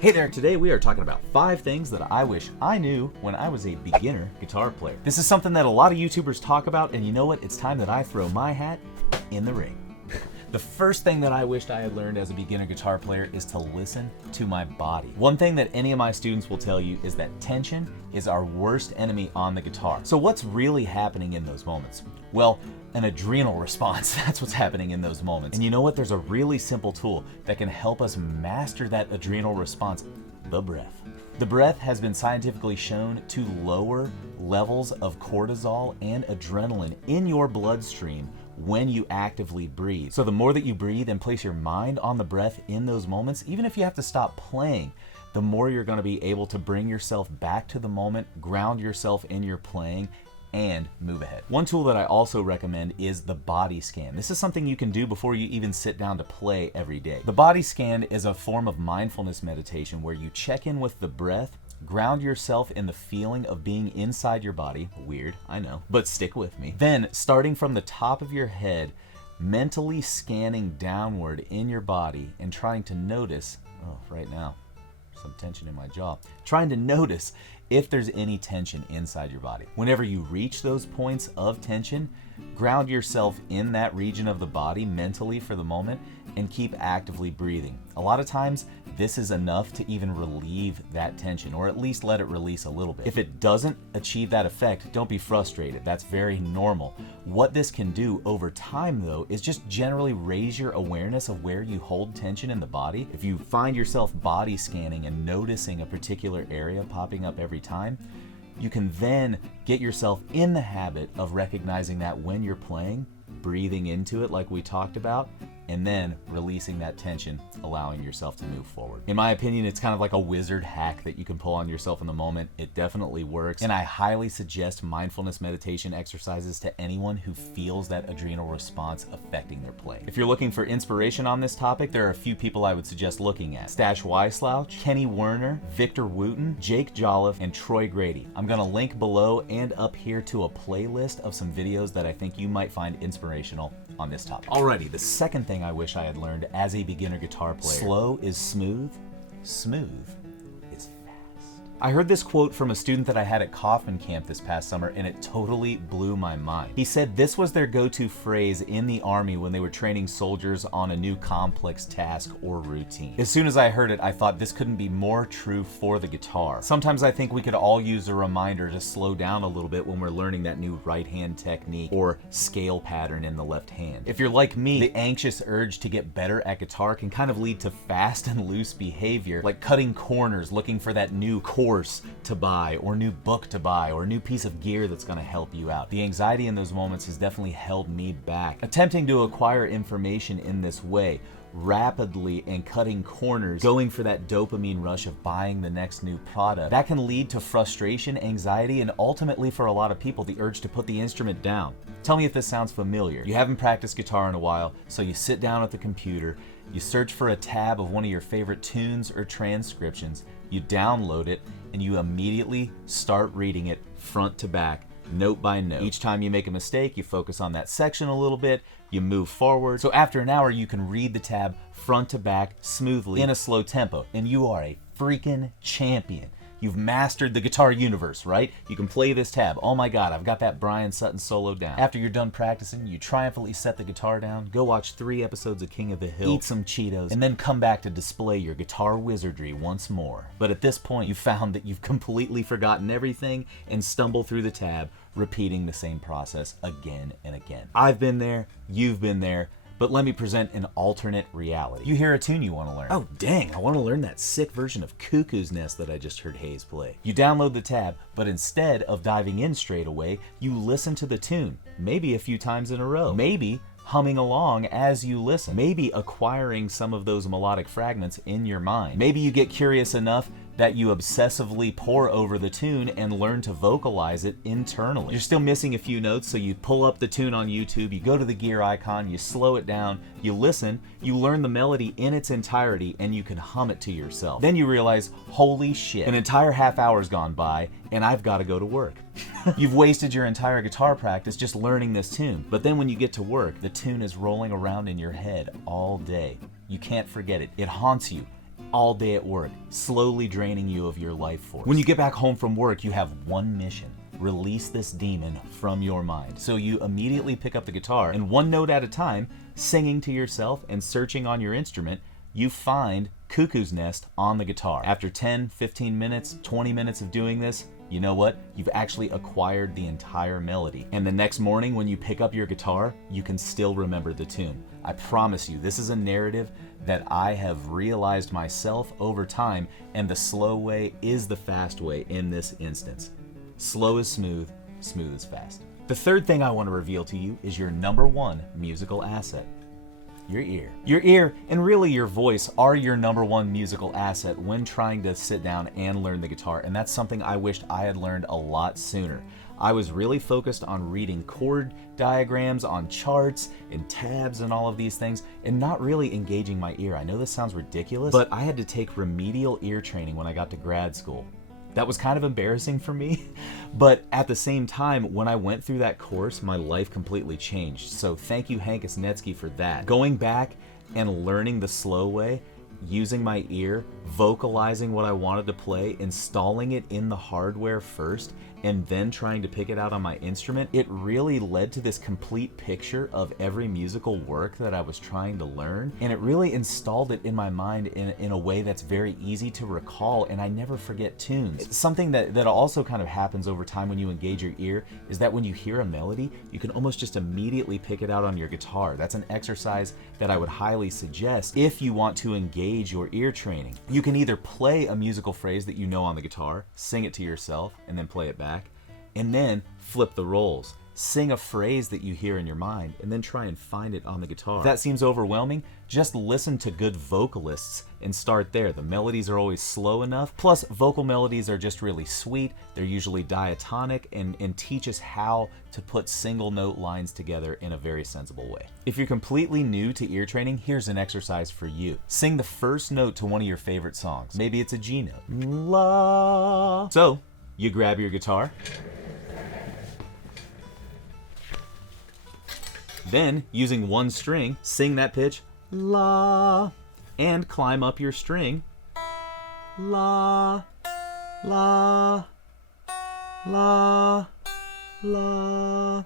Hey there, today we are talking about 5 things that I wish I knew when I was a beginner guitar player. This is something that a lot of YouTubers talk about, and you know what? It's time that I throw my hat in the ring. The first thing that I wished I had learned as a beginner guitar player is to listen to my body. One thing that any of my students will tell you is that tension is our worst enemy on the guitar. So what's really happening in those moments? Well, an adrenal response. That's what's happening in those moments. And you know what? There's a really simple tool that can help us master that adrenal response: the breath. The breath has been scientifically shown to lower levels of cortisol and adrenaline in your bloodstream when you actively breathe. So the more that you breathe and place your mind on the breath in those moments, even if you have to stop playing, the more you're going to be able to bring yourself back to the moment, ground yourself in your playing, and move ahead. One tool that I also recommend is the body scan. This is something you can do before you even sit down to play every day. The body scan is a form of mindfulness meditation where you check in with the breath, ground yourself in the feeling of being inside your body. Weird, I know, but stick with me. Then, starting from the top of your head, mentally scanning downward in your body and trying to notice, right now, some tension in my jaw, trying to notice if there's any tension inside your body. Whenever you reach those points of tension, ground yourself in that region of the body mentally for the moment and keep actively breathing. A lot of times, this is enough to even relieve that tension, or at least let it release a little bit. If it doesn't achieve that effect, don't be frustrated. That's very normal. What this can do over time, though, is just generally raise your awareness of where you hold tension in the body. If you find yourself body scanning and noticing a particular area popping up every time, you can then get yourself in the habit of recognizing that when you're playing, breathing into it like we talked about, and then releasing that tension, allowing yourself to move forward. In my opinion, it's kind of like a wizard hack that you can pull on yourself in the moment. It definitely works, and I highly suggest mindfulness meditation exercises to anyone who feels that adrenal response affecting their play. If you're looking for inspiration on this topic, there are a few people I would suggest looking at: Stash Weislouch, Kenny Werner, Victor Wooten, Jake Jolliffe, and Troy Grady. I'm gonna link below and up here to a playlist of some videos that I think you might find inspirational on this topic. Alrighty, the second thing I wish I had learned as a beginner guitar player: slow is smooth, smooth is fast. I heard this quote from a student that I had at Kaufman Camp this past summer, and it totally blew my mind. He said this was their go-to phrase in the Army when they were training soldiers on a new complex task or routine. As soon as I heard it, I thought this couldn't be more true for the guitar. Sometimes I think we could all use a reminder to slow down a little bit when we're learning that new right hand technique or scale pattern in the left hand. If you're like me, the anxious urge to get better at guitar can kind of lead to fast and loose behavior, like cutting corners looking for that new course to buy, or new book to buy, or new piece of gear that's going to help you out. The anxiety in those moments has definitely held me back. Attempting to acquire information in this way, rapidly and cutting corners, going for that dopamine rush of buying the next new product, that can lead to frustration, anxiety, and ultimately for a lot of people, the urge to put the instrument down. Tell me if this sounds familiar. You haven't practiced guitar in a while, so you sit down at the computer, you search for a tab of one of your favorite tunes or transcriptions, you download it, and you immediately start reading it front to back, note by note. Each time you make a mistake, you focus on that section a little bit, you move forward. So after an hour, you can read the tab front to back smoothly in a slow tempo, and you are a freaking champion. You've mastered the guitar universe, right? You can play this tab. Oh my God, I've got that Brian Sutton solo down. After you're done practicing, you triumphantly set the guitar down, go watch 3 episodes of King of the Hill, eat some Cheetos, and then come back to display your guitar wizardry once more. But at this point, you've found that you've completely forgotten everything and stumble through the tab, repeating the same process again and again. I've been there, you've been there, but let me present an alternate reality. You hear a tune you want to learn. Oh dang, I want to learn that sick version of Cuckoo's Nest that I just heard Hayes play. You download the tab, but instead of diving in straight away, you listen to the tune, maybe a few times in a row. Maybe humming along as you listen. Maybe acquiring some of those melodic fragments in your mind. Maybe you get curious enough that you obsessively pore over the tune and learn to vocalize it internally. You're still missing a few notes, so you pull up the tune on YouTube, you go to the gear icon, you slow it down, you listen, you learn the melody in its entirety, and you can hum it to yourself. Then you realize, holy shit, an entire half hour's gone by, and I've got to go to work. You've wasted your entire guitar practice just learning this tune. But then when you get to work, the tune is rolling around in your head all day. You can't forget it. It haunts you all day at work, slowly draining you of your life force. When you get back home from work, you have one mission: release this demon from your mind. So you immediately pick up the guitar, and one note at a time, singing to yourself and searching on your instrument, you find Cuckoo's Nest on the guitar. After 10, 15 minutes, 20 minutes of doing this, you know what? You've actually acquired the entire melody. And the next morning when you pick up your guitar, you can still remember the tune. I promise you, this is a narrative that I have realized myself over time, and the slow way is the fast way in this instance. Slow is smooth, smooth is fast. The third thing I want to reveal to you is your number one musical asset: your ear. Your ear, and really your voice, are your number one musical asset when trying to sit down and learn the guitar, and that's something I wished I had learned a lot sooner. I was really focused on reading chord diagrams on charts and tabs and all of these things, and not really engaging my ear. I know this sounds ridiculous, but I had to take remedial ear training when I got to grad school. That was kind of embarrassing for me, but at the same time, when I went through that course, my life completely changed. So thank you, Hank Isnetsky, for that. Going back and learning the slow way, using my ear, vocalizing what I wanted to play, installing it in the hardware first, and then trying to pick it out on my instrument, it really led to this complete picture of every musical work that I was trying to learn, and it really installed it in my mind in a way that's very easy to recall, and I never forget tunes. Something that also kind of happens over time when you engage your ear is that when you hear a melody, you can almost just immediately pick it out on your guitar. That's an exercise that I would highly suggest if you want to engage your ear training. You can either play a musical phrase that you know on the guitar, sing it to yourself, and then play it back, and then flip the roles. Sing a phrase that you hear in your mind, and then try and find it on the guitar. If that seems overwhelming, just listen to good vocalists and start there. The melodies are always slow enough. Plus, vocal melodies are just really sweet. They're usually diatonic and teach us how to put single note lines together in a very sensible way. If you're completely new to ear training, here's an exercise for you. Sing the first note to one of your favorite songs. Maybe it's a G note. La. So, you grab your guitar. Then, using one string, sing that pitch, la, and climb up your string, la, la, la, la,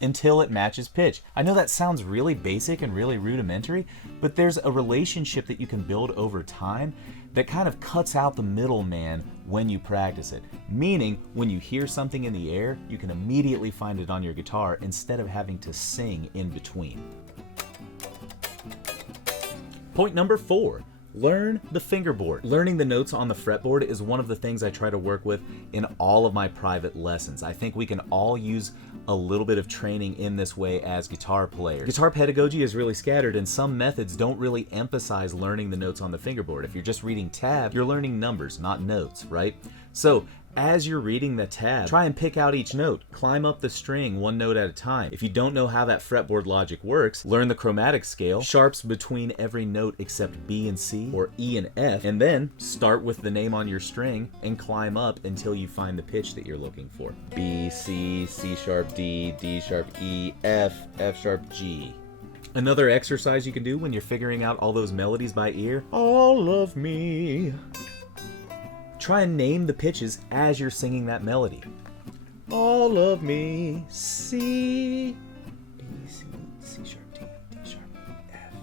until it matches pitch. I know that sounds really basic and really rudimentary, but there's a relationship that you can build over time that kind of cuts out the middleman when you practice it. Meaning, when you hear something in the air, you can immediately find it on your guitar instead of having to sing in between. Point number 4. Learn the fingerboard. Learning the notes on the fretboard is one of the things I try to work with in all of my private lessons. I think we can all use a little bit of training in this way as guitar players. Guitar pedagogy is really scattered, and some methods don't really emphasize learning the notes on the fingerboard. If you're just reading tab, you're learning numbers, not notes, right? So as you're reading the tab, try and pick out each note. Climb up the string one note at a time. If you don't know how that fretboard logic works, learn the chromatic scale, sharps between every note except B and C, or E and F, and then start with the name on your string and climb up until you find the pitch that you're looking for. B, C, C sharp, D, D sharp, E, F, F sharp, G. Another exercise you can do when you're figuring out all those melodies by ear, all of me. Try and name the pitches as you're singing that melody. All of me, C, B, C, C sharp, D, D sharp, F,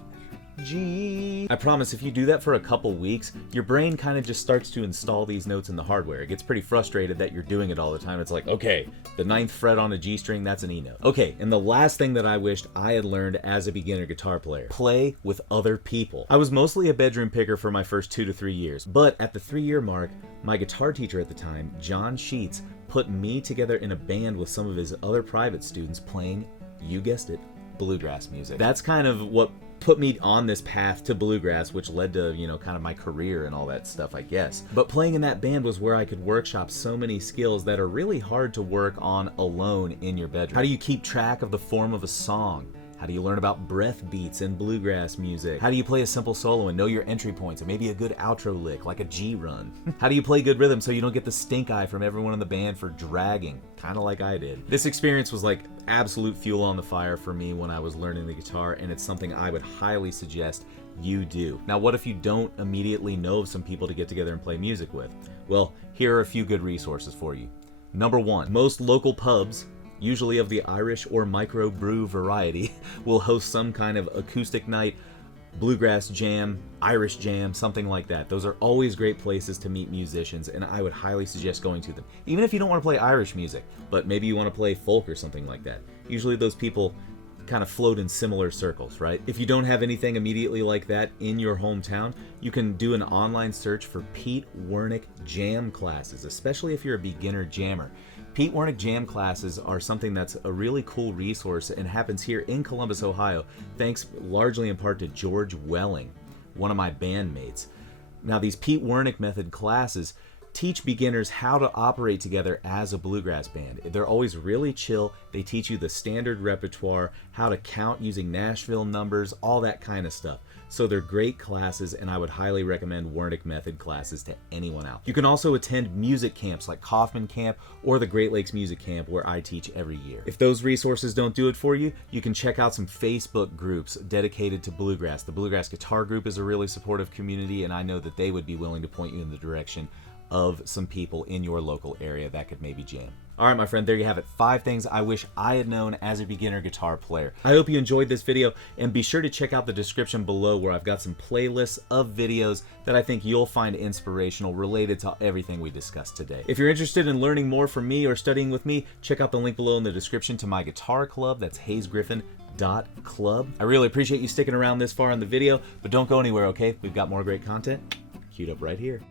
F, G. I promise if you do that for a couple weeks, your brain kind of just starts to install these notes in the hardware. It gets pretty frustrated that you're doing it all the time. It's like, okay, the 9th fret on a G string, that's an E note. Okay, and the last thing that I wished I had learned as a beginner guitar player: play with other people. I was mostly a bedroom picker for my first 2 to 3 years, but at the 3-year mark, my guitar teacher at the time, John Sheets, put me together in a band with some of his other private students playing, you guessed it, bluegrass music. That's kind of what put me on this path to bluegrass, which led to, kind of my career and all that stuff, I guess. But playing in that band was where I could workshop so many skills that are really hard to work on alone in your bedroom. How do you keep track of the form of a song? How do you learn about breath beats in bluegrass music? How do you play a simple solo and know your entry points and maybe a good outro lick like a G run? How do you play good rhythm so you don't get the stink eye from everyone in the band for dragging, kind of like I did? This experience was like absolute fuel on the fire for me when I was learning the guitar, and it's something I would highly suggest you do. Now, what if you don't immediately know of some people to get together and play music with? Well, here are a few good resources for you. Number one, most local pubs, usually of the Irish or microbrew variety, will host some kind of acoustic night, bluegrass jam, Irish jam, something like that. Those are always great places to meet musicians, and I would highly suggest going to them. Even if you don't want to play Irish music, but maybe you want to play folk or something like that. Usually those people kind of float in similar circles, right? If you don't have anything immediately like that in your hometown, you can do an online search for Pete Wernick jam classes, especially if you're a beginner jammer. Pete Wernick jam classes are something that's a really cool resource and happens here in Columbus, Ohio, thanks largely in part to George Welling, one of my bandmates. Now, these Pete Wernick method classes teach beginners how to operate together as a bluegrass band. They're always really chill. They teach you the standard repertoire, how to count using Nashville numbers, all that kind of stuff. So they're great classes, and I would highly recommend Wernick method classes to anyone out. You can also attend music camps like Kaufman Camp or the Great Lakes Music Camp, where I teach every year. If those resources don't do it for you, you can check out some Facebook groups dedicated to bluegrass. The Bluegrass Guitar Group is a really supportive community, and I know that they would be willing to point you in the direction of some people in your local area that could maybe jam. All right, my friend, there you have it. 5 things I wish I had known as a beginner guitar player. I hope you enjoyed this video, and be sure to check out the description below where I've got some playlists of videos that I think you'll find inspirational related to everything we discussed today. If you're interested in learning more from me or studying with me, check out the link below in the description to my guitar club. That's hayesgriffin.club. I really appreciate you sticking around this far in the video, but don't go anywhere, okay? We've got more great content queued up right here.